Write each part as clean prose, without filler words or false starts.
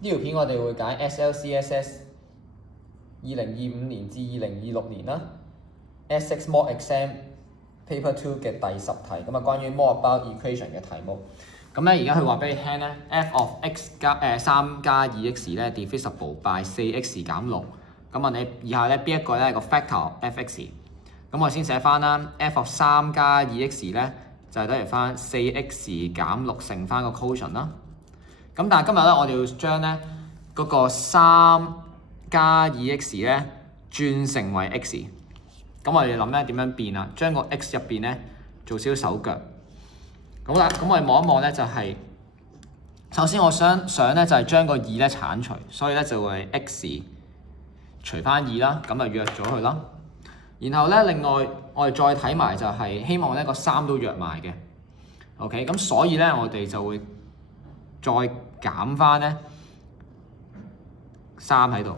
呢條片我哋會揀 SLCSS 2025年至2026年啦 ，S6 Mock Exam Paper 2嘅第10題，咁啊關於 more about equation 嘅題目。咁咧而家佢話俾你聽咧 ，f of x 3加 2x 咧 divisible by 4x 減6。咁問你以下咧邊一個咧係個 factor f(x)？ 咁我先寫翻啦 ，f of 3加 2x 咧就係等於翻 4x 減6乘翻個 quotient 啦。咁但係今日咧我哋要將咧嗰個3加 2x 咧轉成為 x。咁我哋諗咧點樣變啊？將個 x 入邊咧做少少手腳。好啦，咁我哋望一望咧就係、首先我想咧就係將個2咧剷除，所以咧就會 x 除翻2啦，咁就約咗佢啦。然後咧另外我哋再睇埋就係希望咧個3都約埋嘅。OK， 咁所以咧我哋就會再減翻咧3喺度。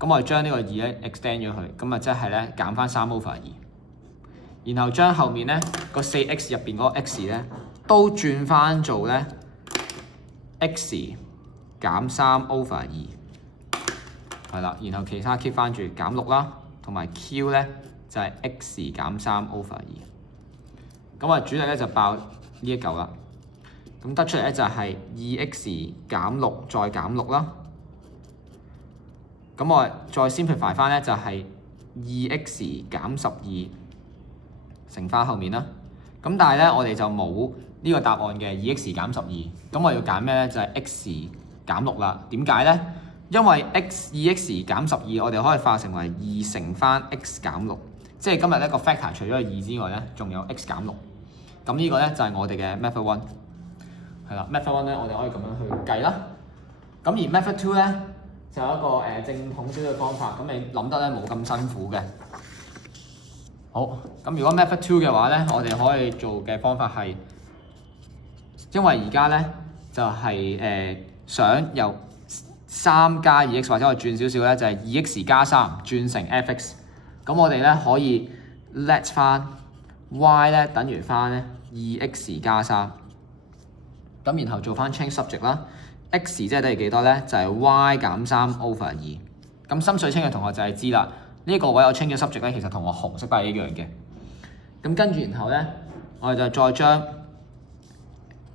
咁我哋將呢個2咧 extend 咗佢，咁啊即係咧減翻3 over 2。然後將後面咧個 4x 入邊嗰個 x 咧都轉翻做咧 x 減3 over 2，係啦。然後其他 keep 翻住減6啦，同埋 q 咧就係 x 減3 over 2。咁啊主力咧就爆呢一嚿啦。咁得出嚟咧就係 2x 減6再減6啦。咁我再 simplify 翻咧就係 2x 減12。乘翻後面啦，咁但係咧我哋就冇呢個答案嘅 2x 減12，咁我要揀咩咧？就係 x 減6啦。點解咧？因為 2x 減12，我哋可以化成為2乘翻 x 減6，即係今日呢個 factor 除咗係2之外咧，仲有 x 減6。咁呢個咧就係我哋嘅 method one， 係啦。method one 咧我哋可以咁樣去計啦。咁而 method two 咧就有一個正統少嘅方法，咁你諗得咧冇咁辛苦嘅。好，咁如果 method two 嘅話咧，我哋可以做嘅方法係，因為而家咧就係、想由3加 2x 或者我轉少少咧，就係 2x 加3轉成 f(x)。咁我哋咧可以 let 翻 y 咧等於翻咧 2x 加3。咁然後做翻 change subject 啦 ，x 即係等於幾多咧？就係、y 減3 over 2。咁心水清嘅同學就係知啦。呢個位我 change 咗 subject 咧，其實同我紅色都係一樣嘅。咁跟住然後咧，我哋就再將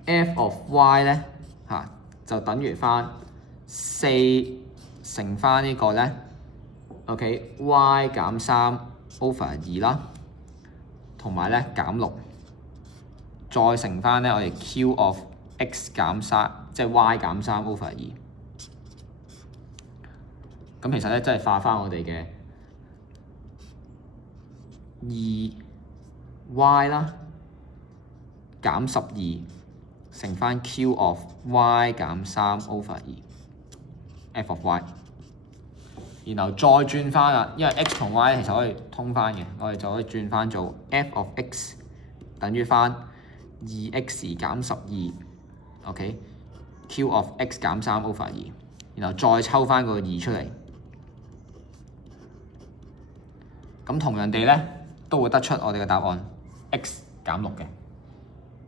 f of y 咧就等於翻4乘翻呢個咧 ，OK，y 減3 over 2啦，同埋咧減6，再乘翻咧我哋 q of x 減3，即係 y 減3 over 2。咁其實咧真係化翻我哋嘅。2y 啦減12乘翻 q of y 減3 over 2 f of y， 然後再轉翻啦，因為 x 同 y 其實可以通翻嘅，我哋就可以轉翻做 f of x 等於翻 2x 減12 ，OK， q of x 減3 over 2，然後再抽翻個2出嚟，咁同樣地咧。都會得出我哋嘅答案 x 減6嘅。